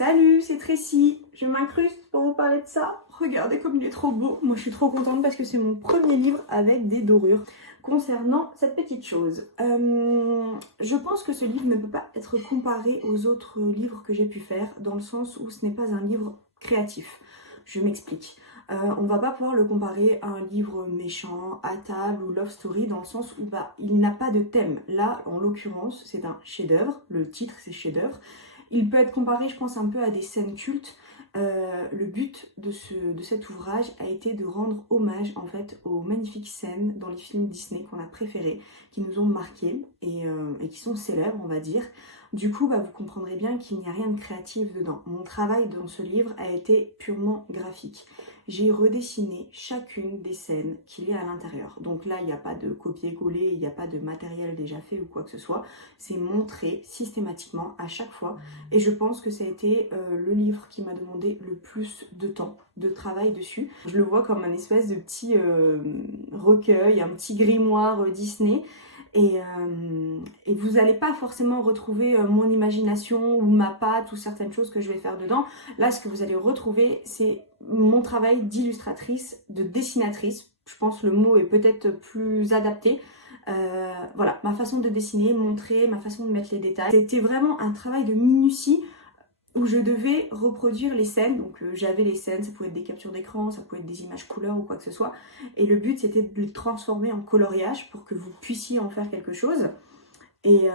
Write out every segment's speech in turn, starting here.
Salut, c'est Tracy, je m'incruste pour vous parler de ça. Regardez comme il est trop beau. Moi je suis trop contente parce que c'est mon premier livre avec des dorures. Concernant cette petite chose, je pense que ce livre ne peut pas être comparé aux autres livres que j'ai pu faire, dans le sens où ce n'est pas un livre créatif. Je m'explique. On va pas pouvoir le comparer à un livre méchant, à table ou love story, dans le sens où il n'a pas de thème. Là, en l'occurrence, c'est un chef-d'œuvre. Le titre, c'est chef-d'œuvre. Il peut être comparé, je pense, un peu à des scènes cultes. Le but de cet ouvrage a été de rendre hommage en fait aux magnifiques scènes dans les films Disney qu'on a préférés, qui nous ont marqués et qui sont célèbres, on va dire. Du coup, vous comprendrez bien qu'il n'y a rien de créatif dedans. Mon travail dans ce livre a été purement graphique. J'ai redessiné chacune des scènes qu'il y a à l'intérieur. Donc là, il n'y a pas de copier-coller, il n'y a pas de matériel déjà fait ou quoi que ce soit. C'est montré systématiquement à chaque fois. Et je pense que ça a été le livre qui m'a demandé le plus de temps, de travail dessus. Je le vois comme un espèce de petit recueil, un petit grimoire Disney. Et vous n'allez pas forcément retrouver mon imagination ou ma patte ou certaines choses que je vais faire dedans. Là, ce que vous allez retrouver, c'est mon travail d'illustratrice, de dessinatrice. Je pense que le mot est peut-être plus adapté. Voilà, ma façon de dessiner, montrer, ma façon de mettre les détails. C'était vraiment un travail de minutie où je devais reproduire les scènes. Donc j'avais les scènes, ça pouvait être des captures d'écran, ça pouvait être des images couleurs ou quoi que ce soit. Et le but c'était de les transformer en coloriage pour que vous puissiez en faire quelque chose. Et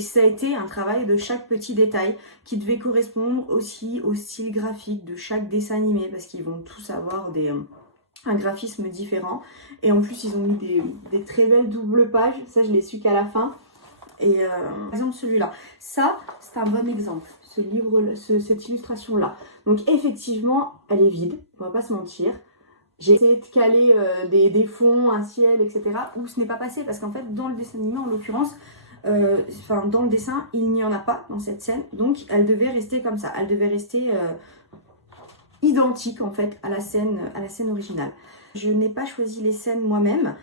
ça a été un travail de chaque petit détail qui devait correspondre aussi au style graphique de chaque dessin animé, parce qu'ils vont tous avoir un graphisme différent. Et en plus ils ont mis des très belles doubles pages, ça je l'ai su qu'à la fin. Et par exemple celui-là, ça c'est un bon exemple, ce livre, cette illustration là. Donc effectivement elle est vide, on va pas se mentir. J'ai essayé de caler des fonds, un ciel, etc. où ce n'est pas passé, parce qu'en fait dans le dessin animé en l'occurrence, dans le dessin il n'y en a pas dans cette scène, donc elle devait rester comme ça, elle devait rester identique en fait à la scène originale. Je n'ai pas choisi les scènes moi-même.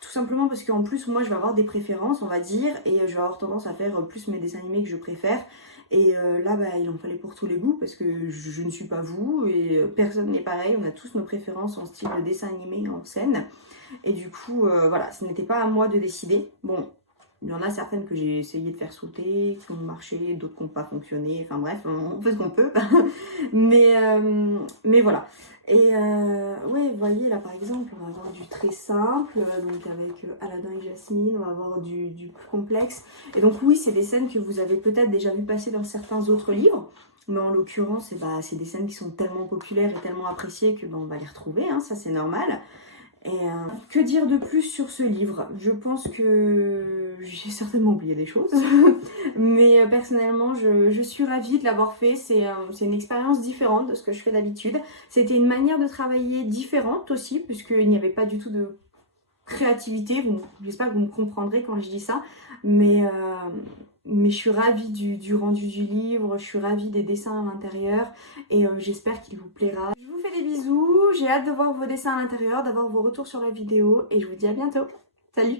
Tout simplement parce qu'en plus moi je vais avoir des préférences on va dire, et je vais avoir tendance à faire plus mes dessins animés que je préfère, et là il en fallait pour tous les goûts, parce que je ne suis pas vous et personne n'est pareil, on a tous nos préférences en style de dessin animé, en scène, et du coup voilà, ce n'était pas à moi de décider. Bon, il y en a certaines que j'ai essayé de faire sauter, qui ont marché, d'autres qui n'ont pas fonctionné, enfin bref, on fait ce qu'on peut. mais voilà. Et ouais, vous voyez là par exemple, on va avoir du très simple, donc avec Aladdin et Jasmine, on va avoir du plus complexe. Et donc oui, c'est des scènes que vous avez peut-être déjà vu passer dans certains autres livres, mais en l'occurrence, c'est des scènes qui sont tellement populaires et tellement appréciées que on va les retrouver, hein, ça c'est normal. Et que dire de plus sur ce livre? Je pense que j'ai certainement oublié des choses, mais personnellement je suis ravie de l'avoir fait. C'est une expérience différente de ce que je fais d'habitude. C'était une manière de travailler différente aussi, puisqu'il n'y avait pas du tout de créativité. J'espère que vous me comprendrez quand je dis ça, mais je suis ravie du rendu du livre, je suis ravie des dessins à l'intérieur, et j'espère qu'il vous plaira. Je vous fais des bisous, j'ai hâte de voir vos dessins à l'intérieur, d'avoir vos retours sur la vidéo, et je vous dis à bientôt. Salut!